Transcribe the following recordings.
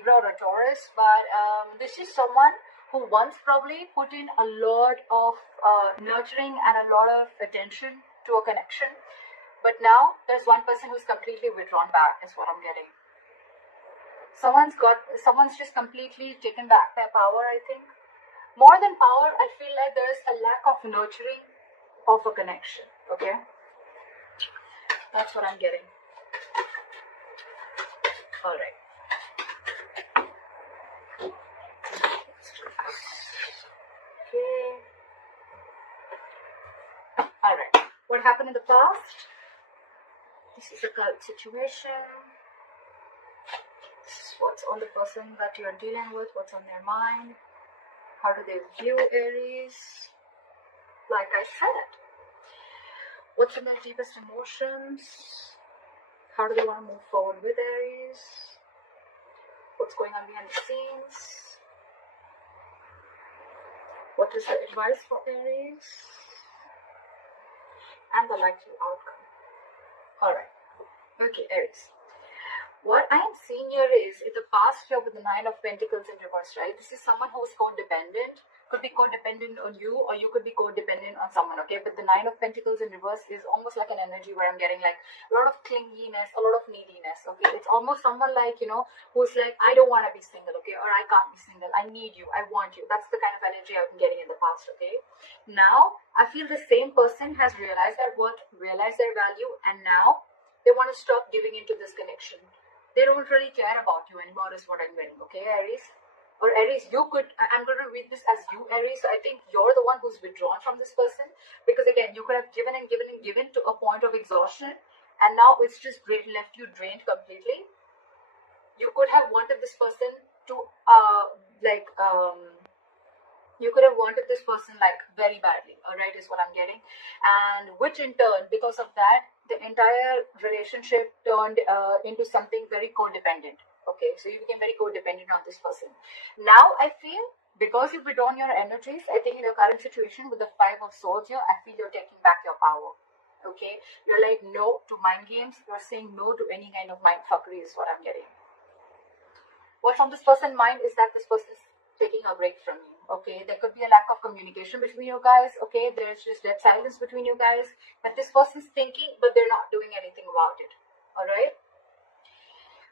Libra or a Taurus, but this is someone who once probably put in a lot of nurturing and a lot of attention to a connection, but now there's one person who's completely withdrawn back, is what I'm getting. Someone's just completely taken back their power, I think. More than power, I feel like there's a lack of nurturing of a connection, okay? That's what I'm getting. All right. Okay. All right. What happened in the past? This is a current situation. This is what's on the person that you're dealing with, what's on their mind. How do they view Aries? Like I said, what's in their deepest emotions? How do they want to move forward with Aries? What's going on behind the scenes? What is the advice for Aries? And the likely outcome. Alright. Okay, Aries. What I am seeing here is, in the past year with the Nine of Pentacles in reverse, right? This is someone who is codependent. Could be codependent on you, or you could be codependent on someone, okay? But the Nine of Pentacles in reverse is almost like an energy where I'm getting like a lot of clinginess, a lot of neediness, okay? It's almost someone like, you know, who's like, I don't want to be single, okay? Or I can't be single. I need you. I want you. That's the kind of energy I've been getting in the past, okay? Now, I feel the same person has realized their worth, realized their value, and now they want to stop giving into this connection. They don't really care about you anymore, is what I'm getting, okay, Aries? Or Aries, you could, I'm going to read this as you, Aries. So I think you're the one who's withdrawn from this person, because again, you could have given and given and given to a point of exhaustion, and now it's just left you drained completely. You could have wanted this person to, you could have wanted this person like very badly, alright, is what I'm getting. And which in turn, because of that, the entire relationship turned into something very codependent. Okay, so you became very codependent on this person. Now I feel, because you've withdrawn your energies, I think in your current situation with the Five of Swords here, I feel you're taking back your power. Okay, you're like no to mind games. You're saying no to any kind of mind fuckery, is what I'm getting. What's on this person's mind is that this person is taking a break from you. Okay, there could be a lack of communication between you guys. Okay, there's just dead silence between you guys. But this person's thinking, but they're not doing anything about it. Alright?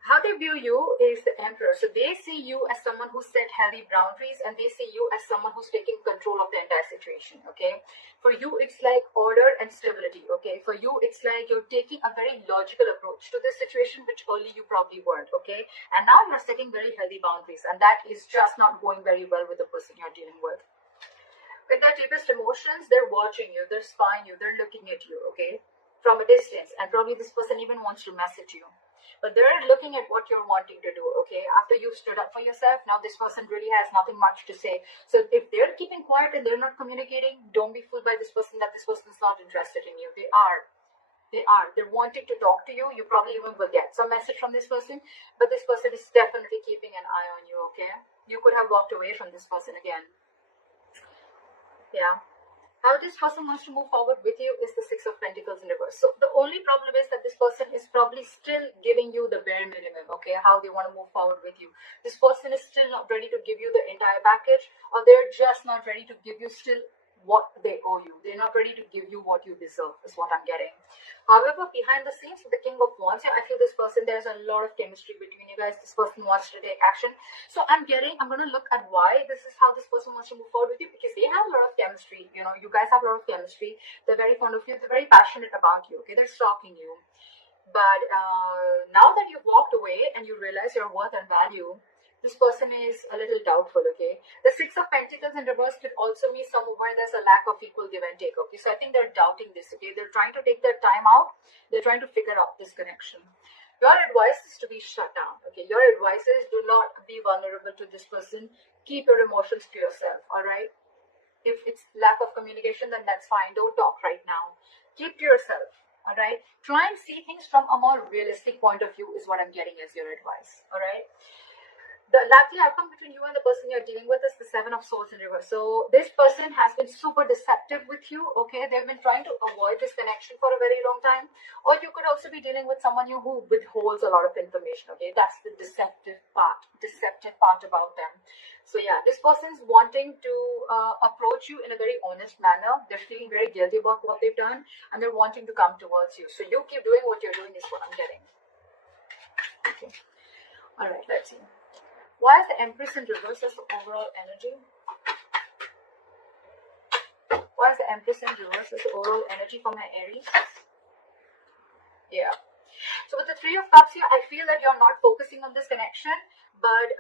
How they view you is the Emperor. So they see you as someone who set healthy boundaries, and they see you as someone who's taking control of the entire situation, okay? For you, it's like order and stability, okay? For you, it's like you're taking a very logical approach to this situation, which early you probably weren't, okay? And now you're setting very healthy boundaries, and that is just not going very well with the person you're dealing with. With their deepest emotions, they're watching you, they're spying you, they're looking at you, okay? From a distance, and probably this person even wants to message you. But they're looking at what you're wanting to do, okay? After you've stood up for yourself, now this person really has nothing much to say. So if they're keeping quiet and they're not communicating, don't be fooled by this person that this person is not interested in you. They are. They're wanting to talk to you. You probably even will get some message from this person, but this person is definitely keeping an eye on you, okay? You could have walked away from this person again. Yeah. How this person wants to move forward with you is the Six of Pentacles in reverse. So the only problem is that this person is probably still giving you the bare minimum, okay, how they want to move forward with you. This person is still not ready to give you the entire package, or they're just not ready to give you still what they owe you. They're not ready to give you what you deserve, is what I'm getting. However, behind the scenes with the King of Wands, I feel this person, there's a lot of chemistry between you guys. This person wants to take action. So I'm going to look at why this is how this person wants to move forward with you, because they have a lot of chemistry. You know, you guys have a lot of chemistry. They're very fond of you. They're very passionate about you, okay? They're stalking you. But now that you've walked away and you realize your worth and value, this person is a little doubtful, okay? The Six of Pentacles in reverse could also mean somewhere where there's a lack of equal give and take, okay? So I think they're doubting this, okay? They're trying to take their time out. They're trying to figure out this connection. Your advice is to be shut down, okay? Your advice is do not be vulnerable to this person. Keep your emotions to yourself, all right? If it's lack of communication, then that's fine. Don't talk right now. Keep to yourself, all right? Try and see things from a more realistic point of view is what I'm getting as your advice, all right? The likely outcome between you and the person you're dealing with is the Seven of Swords in reverse. So this person has been super deceptive with you, okay? They've been trying to avoid this connection for a very long time. Or you could also be dealing with someone who withholds a lot of information, okay? That's the deceptive part about them. So yeah, this person's wanting to approach you in a very honest manner. They're feeling very guilty about what they've done, and they're wanting to come towards you. So you keep doing what you're doing is what I'm getting. Okay. All right, let's see. Why is the Empress in reverse as the overall energy? Why is the Empress in reverse as the overall energy for my Aries? Yeah. So with the Three of Cups here, I feel that you're not focusing on this connection, but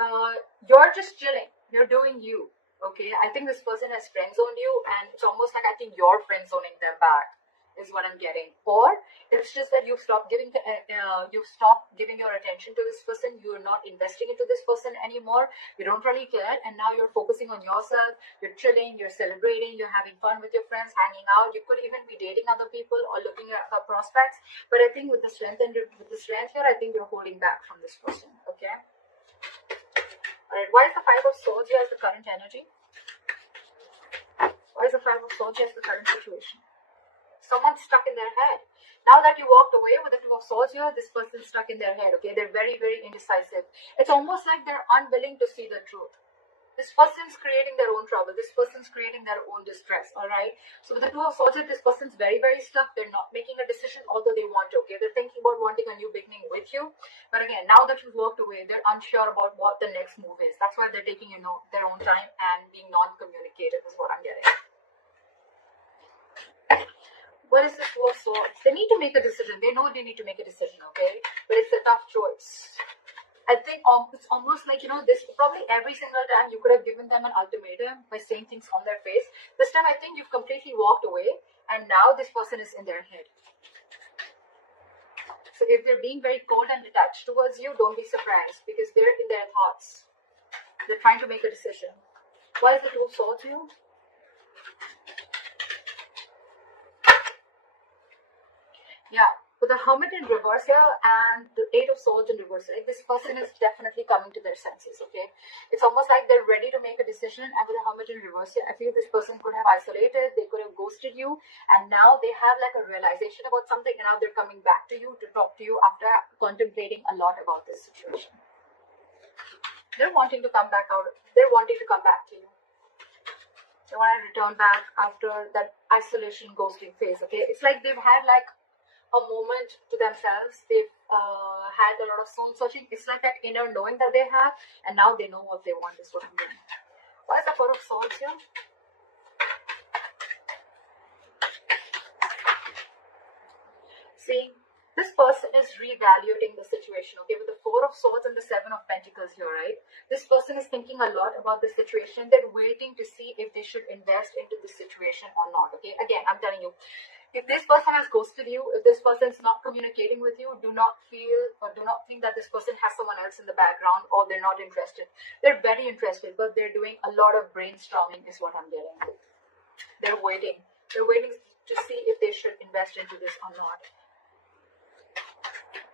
you're just chilling. You're doing you. Okay. I think this person has friend zoned you, and it's almost like I think you're friend zoning them back, is what I'm getting. Or it's just that you've stopped giving your attention to this person. You're not investing into this person anymore. You don't really care, and now you're focusing on yourself. You're chilling, you're celebrating, you're having fun with your friends, hanging out. You could even be dating other people or looking at prospects. But I think with the strength here, I think you're holding back from this person. Okay. All right. Why is the Five of Swords here as the current energy? Why is the Five of Swords here as the current situation? Someone's stuck in their head. Now that you walked away with the Two of Swords here, this person's stuck in their head, okay? They're very, very indecisive. It's almost like they're unwilling to see the truth. This person's creating their own trouble. This person's creating their own distress, all right? So with the Two of Swords here, this person's very, very stuck. They're not making a decision, although they want to, okay? They're thinking about wanting a new beginning with you. But again, now that you've walked away, they're unsure about what the next move is. That's why they're taking, their own time and being non-communicative is what I'm getting. What is this Two of Swords? They need to make a decision. They know they need to make a decision, okay? But it's a tough choice. I think it's almost like, this probably every single time you could have given them an ultimatum by saying things on their face. This time I think you've completely walked away, and now this person is in their head. So if they're being very cold and detached towards you, don't be surprised, because they're in their thoughts. They're trying to make a decision. Why is the Two of Swords here? Yeah, with the Hermit in reverse here and the Eight of Swords in reverse, like this person is definitely coming to their senses, okay? It's almost like they're ready to make a decision, and with the Hermit in reverse here, I feel this person could have isolated, they could have ghosted you, and now they have like a realization about something, and now they're coming back to you to talk to you after contemplating a lot about this situation. They're wanting to come back out. They're wanting to come back to you. They want to return back after that isolation ghosting phase, okay? It's like they've had like a moment to themselves. They've had a lot of soul searching. It's like that inner knowing that they have, and now they know what they want is what I'm doing. Why is the Four of Swords here? See, this person is reevaluating the situation, okay, with the Four of Swords and the Seven of Pentacles here, right? This person is thinking a lot about the situation. They're waiting to see if they should invest into the situation or not, okay? Again, I'm telling you, if this person has ghosted you, if this person is not communicating with you, do not feel or do not think that this person has someone else in the background or they're not interested. They're very interested, but they're doing a lot of brainstorming is what I'm getting. They're waiting. They're waiting to see if they should invest into this or not.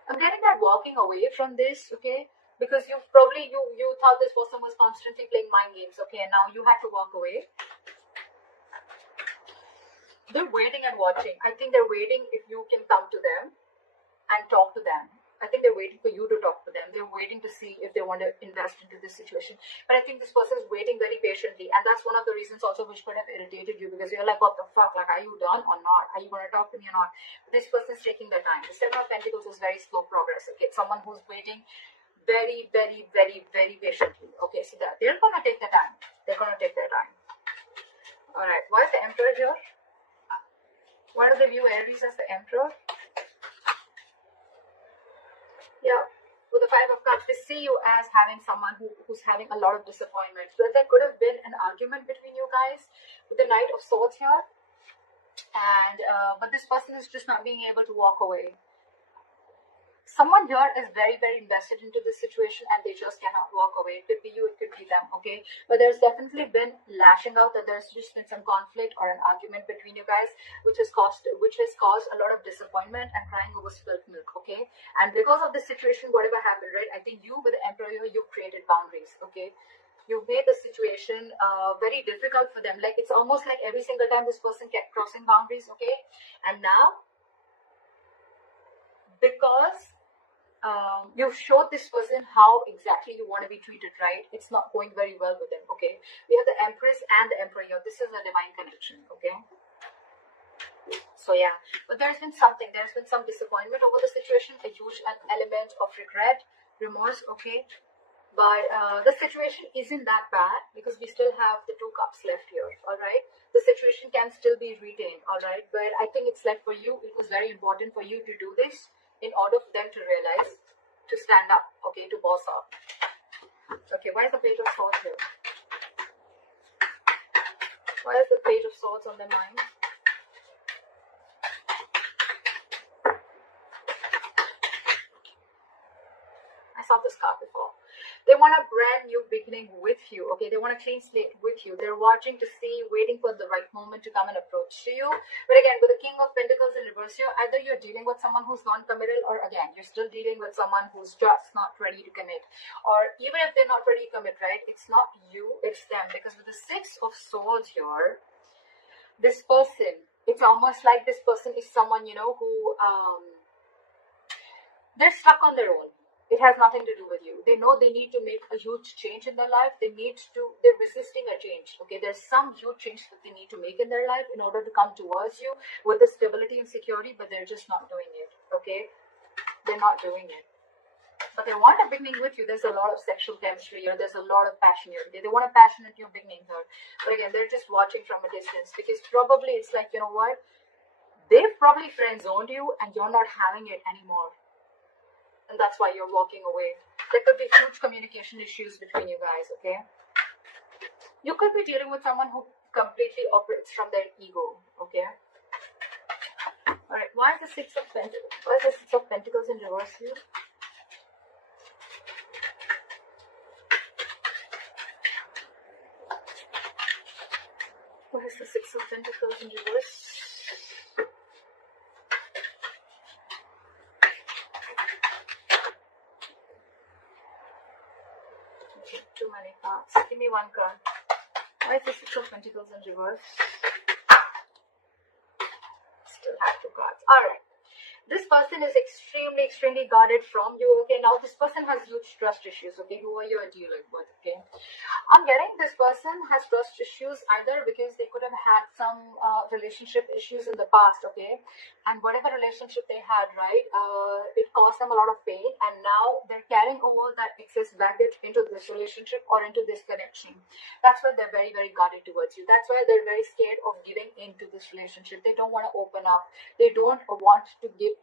I'm getting that walking away from this, okay? Because you thought this person was constantly playing mind games, okay? And now you had to walk away. They're waiting and watching. I think they're waiting if you can come to them and talk to them. I think they're waiting for you to talk to them. They're waiting to see if they want to invest into this situation. But I think this person is waiting very patiently. And that's one of the reasons also which could have irritated you, because you're like, what the fuck? Like, are you done or not? Are you going to talk to me or not? But this person is taking their time. The Seven of Pentacles is very slow progress. Okay, someone who's waiting very, very, very, very patiently. Okay, so they're going to take their time. They're going to take their time. All right. Why is the Emperor here? Why do they view Aries as the Emperor? Yeah, with the Five of Cups, they see you as having someone who's having a lot of disappointment. So there could have been an argument between you guys with the Knight of Swords here. And but this person is just not being able to walk away. someone here is very, very invested into this situation and they just cannot walk away. It could be you, it could be them, okay? But there's definitely been lashing out, that there's just been some conflict or an argument between you guys, which has caused a lot of disappointment and crying over spilt milk, okay? And because of this situation, whatever happened, right? I think you with the Emperor, you created boundaries, okay? You made the situation very difficult for them. Like, it's almost like every single time this person kept crossing boundaries, okay? And now, because you've showed this person how exactly you want to be treated, right? It's not going very well with them, okay? We have the Empress and the Emperor here. This is a divine connection, okay? So yeah, but there's been some disappointment over the situation, a huge element of regret, remorse, okay? But the situation isn't that bad because we still have the 2 cups left here, all right? The situation can still be retained, all right? But I think it's like for you, it was very important for you to do this in order for them to realize, to stand up, okay, to boss up. Okay, why is the Page of Swords here? Why is the Page of Swords on their mind? I saw this card before. They want a brand new beginning with you, okay? They want a clean slate with you. They're watching to see, waiting for the right moment to come and approach to you. But again, with the King of Pentacles in reverse here, either you're dealing with someone who's non-committal, or again, you're still dealing with someone who's just not ready to commit. Or even if they're not ready to commit, right? It's not you, it's them. Because with the 6 of Swords here, this person, it's almost like this person is someone, you know, who they're stuck on their own. It has nothing to do with you. They know they need to make a huge change in their life. They're resisting a change. Okay, there's some huge change that they need to make in their life in order to come towards you with the stability and security, but they're just not doing it. Okay, they're not doing it. But they want a beginning with you. There's a lot of sexual chemistry here. There's a lot of passion here. They want a passionate new beginning here. But again, they're just watching from a distance because probably it's like, you know what? They've probably friend zoned you and you're not having it anymore. And that's why you're walking away. There could be huge communication issues between you guys, okay? You could be dealing with someone who completely operates from their ego, okay? Alright, why is the 6 of Pentacles? Why is the 6 of Pentacles in reverse here? Why is the 6 of Pentacles in reverse? Too many cards. Give me one card. Why is the 6 of Pentacles in reverse? Still have 2 cards. Alright. This person is extremely guarded from you. Okay, now this person has huge trust issues. Okay, who are you dealing with? Okay, I'm getting this person has trust issues either because they could have had some relationship issues in the past. Okay, and whatever relationship they had, right, it caused them a lot of pain, and now they're carrying over that excess baggage into this relationship or into this connection. That's why they're very guarded towards you. That's why they're very scared of giving into this relationship. They don't want to open up. They don't want to give.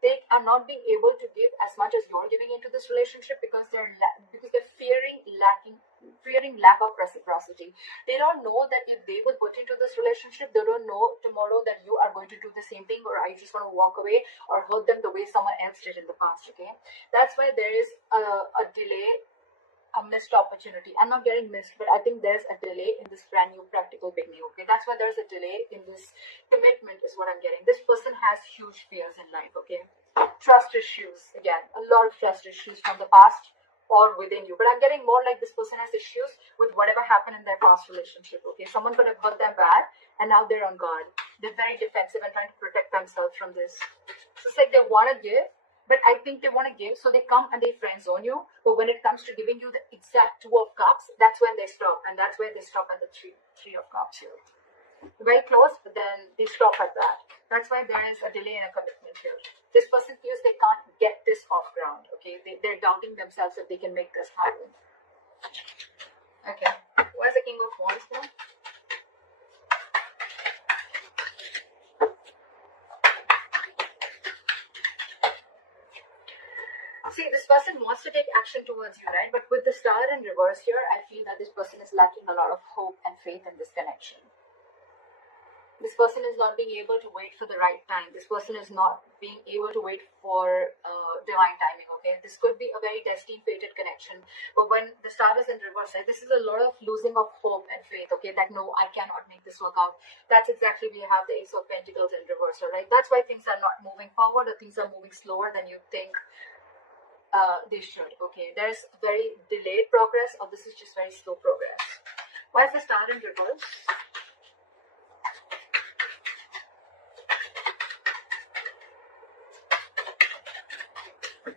They are not being able to give as much as you're giving into this relationship because they're fearing lack of reciprocity. They don't know that if they will put into this relationship, they don't know tomorrow that you are going to do the same thing, or are you just going to walk away or hurt them the way someone else did in the past. Okay, that's why there is a delay, a missed opportunity. I'm not getting missed, but I think there's a delay in this brand new practical beginning. Okay, that's why there's a delay in this commitment is what I'm getting. This person has huge fears in life. Okay, trust issues, again, a lot of trust issues from the past or within you, but I'm getting more like this person has issues with whatever happened in their past relationship. Okay, someone could have hurt them bad and now they're on guard. They're very defensive and trying to protect themselves from this. So it's like they want to give, but I think they want to give, so they come and they friend zone you. But when it comes to giving you the exact 2 of Cups, that's when they stop. And that's where they stop at the 3 of Cups here. Very close, but then they stop at that. That's why there is a delay in a commitment here. This person feels they can't get this off ground. Okay, they're doubting themselves if they can make this happen. Okay, where's the King of Wands now? See, this person wants to take action towards you, right? But with the Star in reverse here, I feel that this person is lacking a lot of hope and faith in this connection. This person is not being able to wait for the right time. This person is not being able to wait for divine timing, okay? This could be a very destined, fated connection. But when the star is in reverse, right, this is a lot of losing of hope and faith, okay? That no, I cannot make this work out. That's exactly, we have the Ace of Pentacles in reverse, right? That's why things are not moving forward, or things are moving slower than you think they should, okay? There's very delayed progress, or this is just very slow progress. Why is the star in reverse?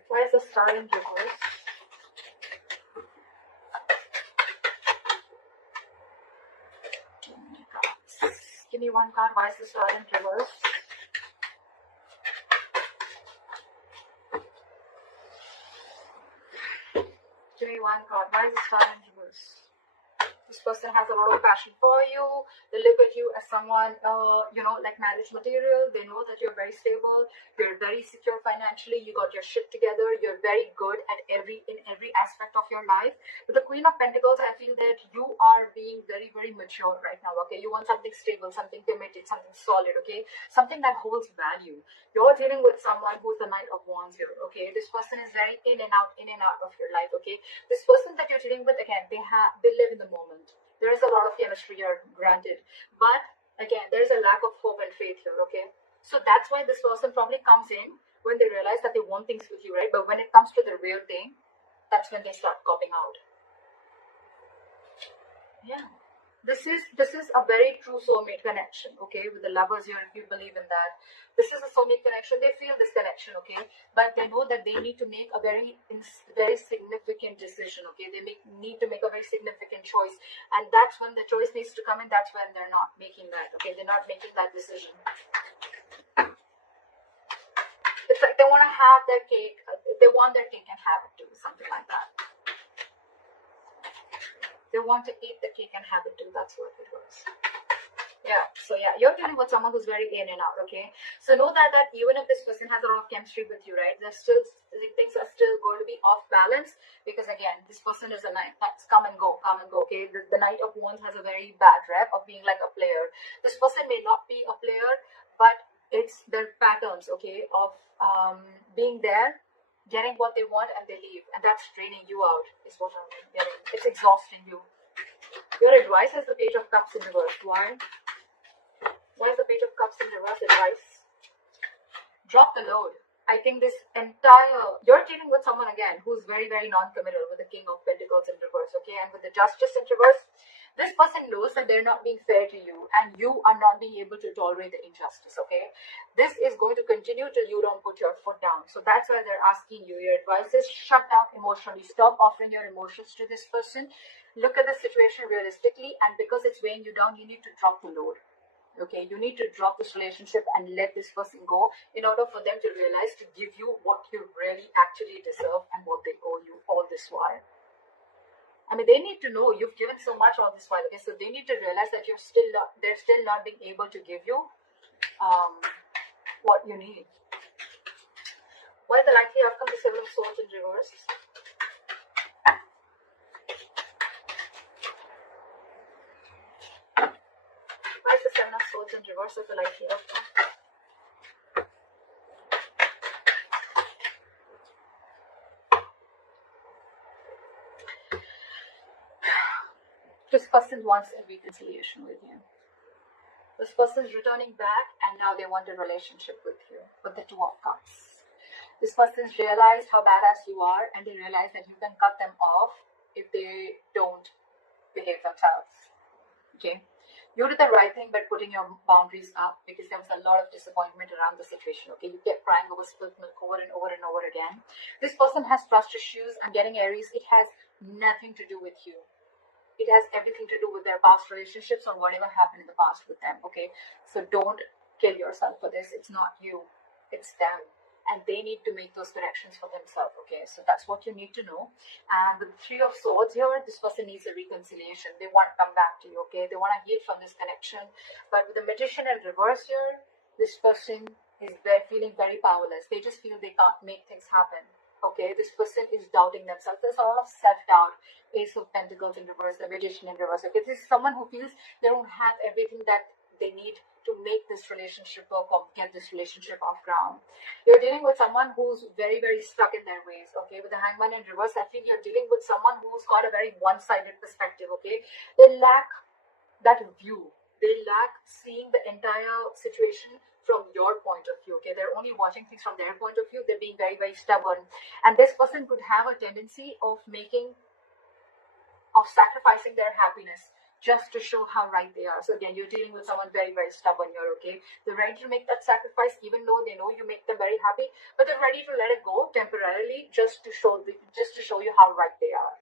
Why is the star in reverse? Give me one card. Why is the star in reverse? Give me one card. Why is the star in reverse? This person has a lot of passion for you. They look at you as someone, like marriage material. They know that you're very stable. You're very secure financially. You got your shit together. You're very good at in every aspect of your life. With the Queen of Pentacles, I feel that you are being very, very mature right now, okay? You want something stable, something committed, something solid, okay? Something that holds value. You're dealing with someone who's the Knight of Wands here, okay? This person is very in and out of your life, okay? This person that you're dealing with, again, they live in the moment. There is a lot of chemistry here, granted, but again, there is a lack of hope and faith here, okay? So that's why this person probably comes in when they realize that they want things with you, right? But when it comes to the real thing, that's when they start copping out. Yeah. This is a very true soulmate connection, okay? With the lovers here, if you believe in that. This is a soulmate connection. They feel this connection, okay? But they know that they need to make a very significant decision, okay? They need to make a very significant choice. And that's when the choice needs to come in. That's when they're not making that, okay? They're not making that decision. It's like they want to have their cake. They want their cake and have it too, something like that. They want to eat the cake and have it too. That's what it was. Yeah. So yeah, you're dealing with someone who's very in and out. Okay. So know that even if this person has a lot of chemistry with you, right? There's still things are still going to be off balance, because again, this person is a knight. That's come and go, come and go. Okay. The Knight of Wands has a very bad rep of being like a player. This person may not be a player, but it's their patterns, okay, of being there, getting what they want, and they leave, and that's draining you out, is what I'm getting. It's exhausting you. Your advice is the Page of Cups in reverse. Why? Why is the Page of Cups in reverse advice? Drop the load. I think you're dealing with someone again who's very, very non-committal, with the King of Pentacles in reverse, okay, and with the Justice in reverse. This person knows that they're not being fair to you, and you are not being able to tolerate the injustice, okay? This is going to continue till you don't put your foot down. So that's why they're asking you. Your advice is shut down emotionally. Stop offering your emotions to this person. Look at the situation realistically, and because it's weighing you down, you need to drop the load. Okay, you need to drop this relationship and let this person go in order for them to realize to give you what you really actually deserve and what they owe you all this while. I mean, they need to know you've given so much all this while, okay? So they need to realize that they're still not being able to give you what you need. What is the likely outcome to Seven of Swords in reverse? Why is the Seven of Swords in reverse as the likely outcome? This person wants a reconciliation with you. This person is returning back, and now they want a relationship with you, with the Two of Cups. This person's realized how badass you are, and they realize that you can cut them off if they don't behave themselves. Okay? You did the right thing by putting your boundaries up, because there was a lot of disappointment around the situation. Okay? You kept crying over spilt milk over and over and over again. This person has trust issues. I'm getting Aries. It has nothing to do with you. It has everything to do with their past relationships or whatever happened in the past with them, okay? So don't kill yourself for this. It's not you. It's them. And they need to make those corrections for themselves, okay? So that's what you need to know. And with the Three of Swords here, this person needs a reconciliation. They want to come back to you, okay? They want to heal from this connection. But with the Magician in reverse here, this person is feeling very powerless. They just feel they can't make things happen. Okay, this person is doubting themselves. There's a lot of self-doubt. Ace of Pentacles in reverse, the Magician in reverse. Okay, this is someone who feels they don't have everything that they need to make this relationship work or get this relationship off ground. You're dealing with someone who's very, very stuck in their ways, okay? With the Hangman in reverse, I feel you're dealing with someone who's got a very one-sided perspective, okay? They lack that view. They lack seeing the entire situation from your point of view, okay? They're only watching things from their point of view. They're being very, very stubborn. And this person could have a tendency of sacrificing their happiness just to show how right they are. So again, you're dealing with someone very, very stubborn here, okay? They're ready to make that sacrifice even though they know you make them very happy, but they're ready to let it go temporarily just to show you how right they are.